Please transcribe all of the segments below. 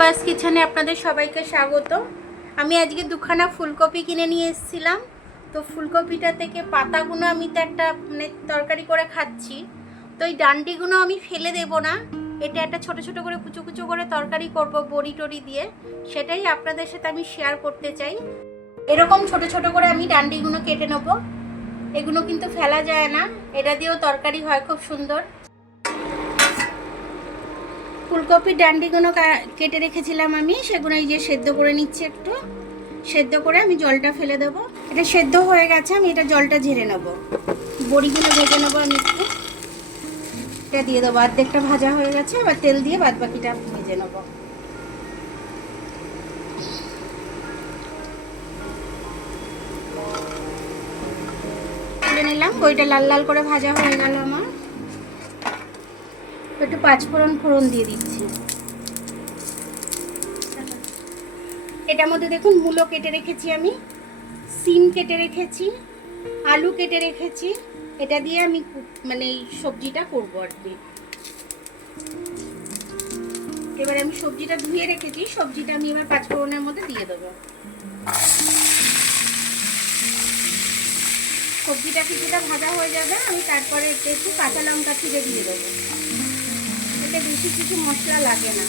Pass কিচেনে আপনাদের সবাইকে স্বাগত। আমি আজকে দুখানা ফুলকপি কিনে নিয়ে এসেছিলাম। তো ফুলকপিটা থেকে পাতাগুলো আমি তো একটা তরকারি করে খাচ্ছি, তো এই ডান্ডিগুলো আমি ফেলে দেব না। এটা একটা ছোট ছোট করে কুচো কুচো করে তরকারি করব বড়ি টড়ি দিয়ে, সেটাই আপনাদের সাথে আমি শেয়ার করতে চাই। এরকম ছোট ছোট করে আমি ডান্ডিগুলো কেটে নেব। এগুলো কিন্তু ফেলা যায় না, এটা দিয়েও তরকারি হয় খুব সুন্দর। ফুলকপির ডান্ডিগুলো কেটে রেখেছিলাম আমি, সেগুলো এই যে সেদ্ধ করে নিচ্ছি। একটু সেদ্ধ করে আমি জলটা ফেলে দেবো। এটা সেদ্ধ হয়ে গেছে, আমি এটা জলটা ঝেড়ে নেব। বড়িগুলো ভেজে নেবো আমি একটু, এটা দিয়ে দেবো। অর্ধেকটা ভাজা হয়ে গেছে, আবার তেল দিয়ে বাদ বাকিটা ভেজে নেবো। তুলে নিলাম, বড়িটা লাল লাল করে ভাজা হয়ে গেল আমার। একটু পাঁচফোড়ন ফোড়ন দিয়ে দিচ্ছি। এটার মধ্যে দেখুন মূলো কেটে রেখেছি আমি, সিম কেটে রেখেছি, আলু কেটে রেখেছি। এটা দিয়ে আমি এই সবজিটা করবো আর কি। এবার আমি সবজিটা ধুয়ে রেখেছি, সবজিটা আমি এবার পাঁচফোড়নের মধ্যে দিয়ে দেবো। সবজিটা কিছুটা ভাজা হয়ে যাবে, আমি তারপরে একটু কাঁচা লঙ্কা ছিঁড়ে দিয়ে দেবো। এতে বেশি কিছু মশলা লাগে না,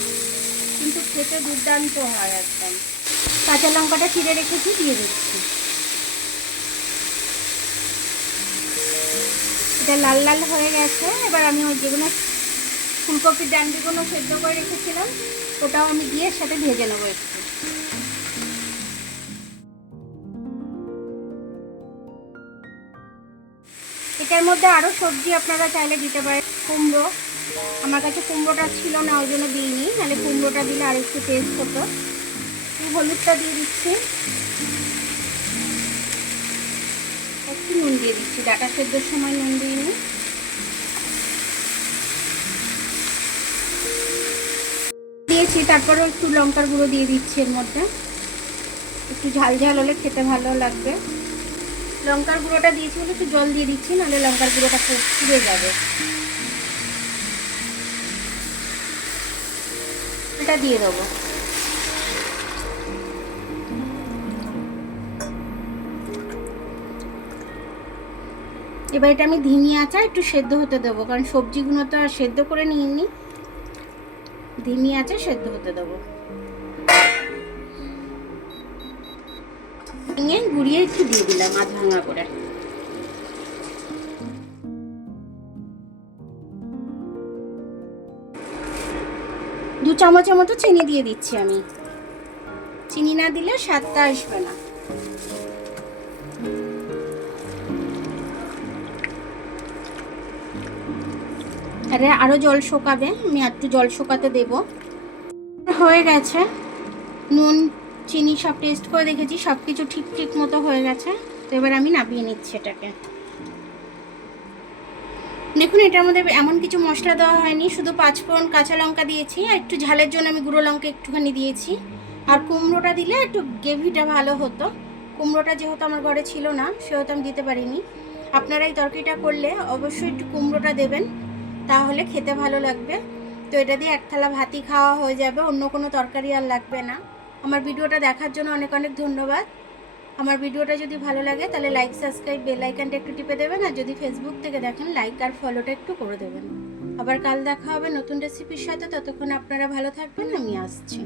কিন্তু খেতে দুর্দান্ত হয় একদম। কাঁচা লঙ্কাটা ছিঁড়ে রেখেছি, দিয়ে দিচ্ছি। এটা লাল লাল হয়ে গেছে। এবার আমি ওই যেগুলো ফুলকপির ডান্ডিগুলো সেদ্ধ করে রেখেছিলাম, ওটাও আমি দিয়ে সাথে ভেজে নেবো একটু। এটার মধ্যে আরও সবজি আপনারা চাইলে দিতে পারেন। কুমড়ো, আমার কাছে কুমড়োটা ছিল না, ওই জন্য দিইনি, নাহলে কুমড়োটা দিলে আর একটু টেস্ট হতো। হলুদটা দিয়ে দিচ্ছি, একটু নুন দিয়ে দিচ্ছি, ডাটা সেদ্ধর সময় নুন দিইনি। দিয়েছি, তারপরে একটু লঙ্কার গুঁড়ো দিয়ে দিচ্ছি এর মধ্যে। একটু ঝাল ঝাল হলে খেতে ভালো লাগবে। লঙ্কার গুঁড়োটা দিয়েছি বলে একটু জল দিয়ে দিচ্ছি, নাহলে লঙ্কার গুঁড়োটা পুড়ে যাবে। এটা দিয়ে দেবো। এবার এটা আমি ধিমি আঁচে একটু সেদ্ধ হতে দেবো, কারণ সবজিগুলো তো আর সেদ্ধ করে নিইনি। ধিমি আঁচে সেদ্ধ হতে দেবো। গুঁড়িয়ে একটু দিয়ে দিলাম আধ ভাঙা করে। দু চামচের মতো চিনি দিয়ে দিচ্ছি আমি। চিনি না দিলে স্বাদটা আসবে না। আরো জল শোকাবে, আমি একটু জল শোকাতে দেব। হয়ে গেছে, নুন চিনি সব টেস্ট করে দেখেছি, সব কিছু ঠিক ঠিক মতো হয়ে গেছে। তো এবার আমি নামিয়ে নিচ্ছি এটাকে। দেখুন, এটার মধ্যে এমন কিছু মশলা দেওয়া হয়নি, শুধু পাঁচফোড়ন কাঁচা লঙ্কা দিয়েছি, আর একটু ঝালের জন্য আমি গুঁড়ো লঙ্কা একটুখানি দিয়েছি। আর কুমড়োটা দিলে একটু গ্রেভিটা ভালো হতো। কুমড়োটা যেহেতু আমার ঘরে ছিল না, সেহেতু আমি দিতে পারিনি। আপনারা এই তরকারিটা করলে অবশ্যই একটু কুমড়োটা দেবেন, তাহলে খেতে ভালো লাগবে। তো এটা দিয়ে এক থালা ভাতই খাওয়া হয়ে যাবে, অন্য কোনো তরকারি আর লাগবে না। আমার ভিডিওটা দেখার জন্য অনেক অনেক ধন্যবাদ। আমার ভিডিওটা যদি ভালো লাগে তাহলে লাইক সাবস্ক্রাইব বেল আইকনটা একটু টিপে দেবেন, আর যদি ফেসবুক থেকে দেখেন লাইক আর ফলোটা একটু করে দেবেন। আবার কাল দেখা হবে নতুন রেসিপির সাথে। ততক্ষণ আপনারা ভালো থাকবেন, আমি আসছি।